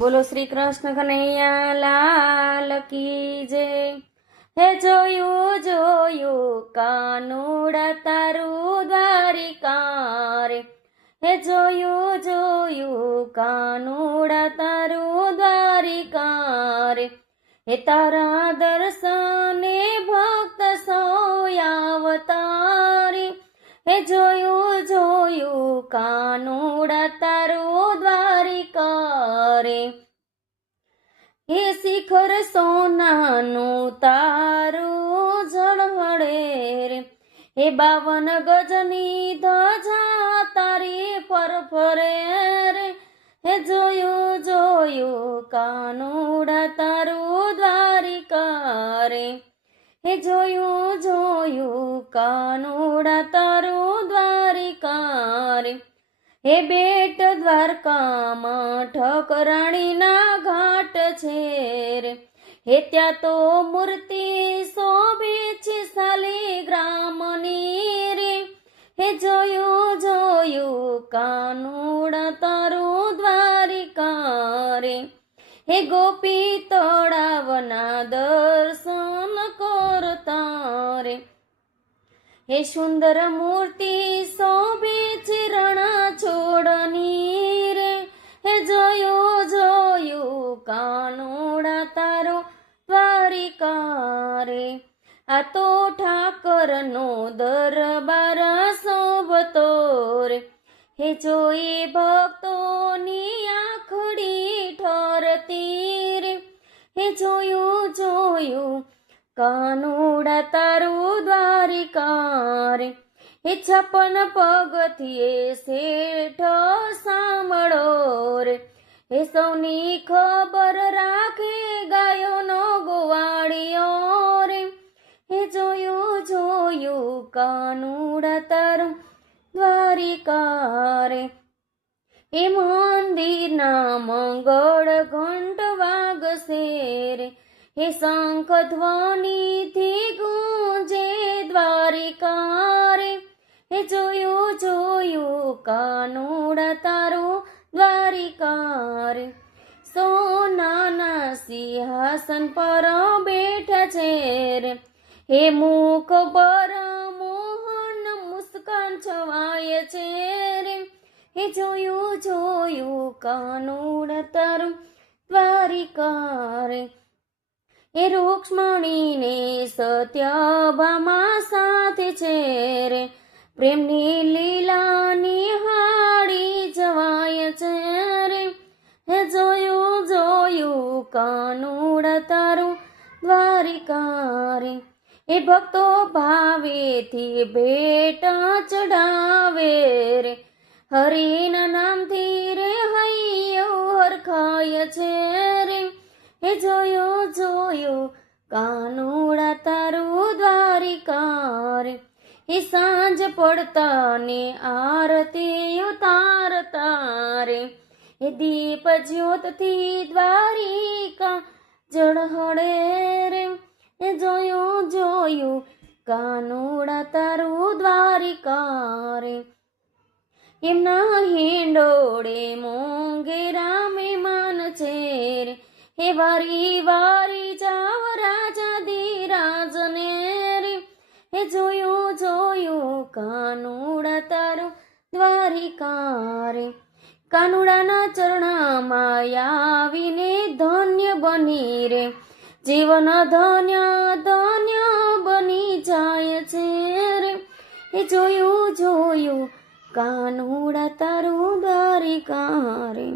બોલો શ્રી કૃષ્ણ કનૈયા લાલ કી જય। હે જોયું જોયું કાનુડા તારું દ્વારિકા રે। હે જોયું જોયું કાનુડા તારું દ્વારિકા રે। હે તારા દર્શને ભક્ત સૌ આવતા રે। હે જોયું જોયું કાનુડા તારું દ્વારિકા રે। હે શિખર સોનાનું તારું ઝળહળે રે। હે 52 ગજની ધજા તારી ફરફરે રે। હે જોયું જોયું કાનુડા તારું દ્વારિકા રે। હે જોયું જોયું કાનુડા તારું દ્વારિકા રે। હે બેટ દ્વારકામાં ઠકરાણીના ઘાટ છે રે। હે ત્યાં તો મૂર્તિ શોભે છે શાલિગ્રામની રે। હે જોયું જોયું કાનુડા તારું દ્વારિકા રે। હે ગોપી તળાવના દર્શન કરતા રે। હે સુંદર મૂર્તિ શોભે છે રણછોડની રે। હે જોયું જોયું કાનુડા તારો દ્વારિકા રે। આ તો ઠાકરનો દરબાર શોભતો રે। હે જોઈ ભક્તોની આંખડી ઠરતી રે। હે જોયું જોયું કાનુડા તારું દ્વારિકા રે। હે 56 પગથિયે શેઠ સાંભળો રે। હે સૌની ખબર રાખે ગાયોનો ગોવાળિયો રે। હે જોયું જોયું કાનુડા તારું દ્વારિકા રે। હે મંદિરના મંગળ ઘંટ વાગશે રે। હે શંખ ધ્વનિથી ગુંજે દ્વારિકા રે। હે જોયું જોયું કાનુડા તારું દ્વારિકા રે। સોનાના સિંહાસન પર બેઠા છે રે। હે મુખ પર મોહન મુસ્કાન છવાય છે રે। હે જોયું જોયું કાનુડા તારું દ્વારિકા રે। હે રૂક્ષ્મણીને સત્યભામા સાથે છે રે। પ્રેમની લીલા નિહાળી જવાય છે રે। હે જોયું જોયું કાનુડા તારું દ્વારિકા રે। એ ભક્તો ભાવેથી ભેટ ચડાવે રે। હરિના નામથી રે હૈયું હરખાય છે રે। હે જોયું જોયું કાનુડા તારું દ્વારિકા રે। હે સાંજ પડતા ને આરતી ઉતારતા રે। હે દીપ જ્યોતથી દ્વારિકા ઝળહળે રે। હે જોયું જોયું કાનુડા તારું દ્વારિકા રે। એમના હિંડોળે મોંઘેરા મહેમાન છે રે। હે વારી વારી જાવ રાજા ધીરાજને રે। હે જોયું જોયું કાનુડા તારું દ્વારિકા રે। કાનુડાના ચરણામાં આવીને ધન્ય બની રે। જીવન ધન્ય ધન્ય બની જાય છે રે। હે જોયું જોયું કાનુડા તારું દ્વારિકા રે।